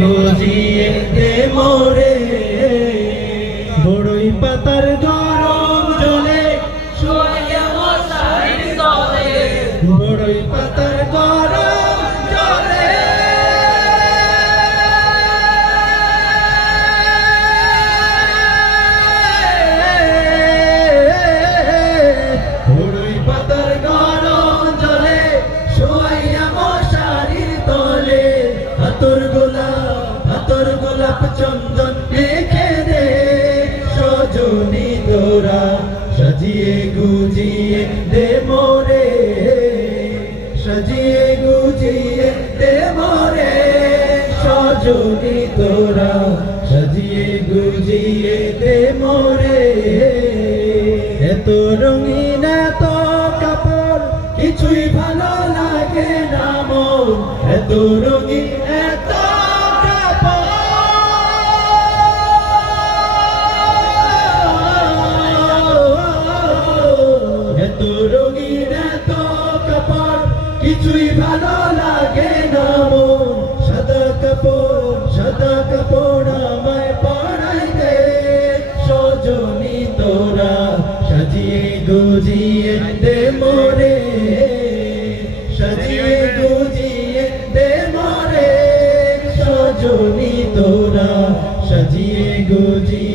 বুঝিয়ে দে মোরে বড়ই পাতার গরম জলে শুয়ে মশারির তলে বড়ই পাতার গরম জলে বড়ই পাতার গরম জলে শুয়ে মশারির তলে আতর গোলাপ চন্দন মেখে দে সজনী তোরা সাজিয়ে গুজিয়ে দে মোরে সাজিয়ে গুজিয়ে দে মোরে সজনী তোরা সাজিয়ে গুজিয়ে দে মোরে এত রঙিন এত কাপড় কিছুই ভালো লাগে না মোর এত রঙিন এত কিছুই ভালো লাগে না মন সাদা কাপড় আমায় পরাই দে সজনী তোরা সাজিয়ে গুজিয়ে দে মোরে সাজিয়ে গুজিয়ে দে মোরে সজনী তোরা সাজিয়ে গুজিয়ে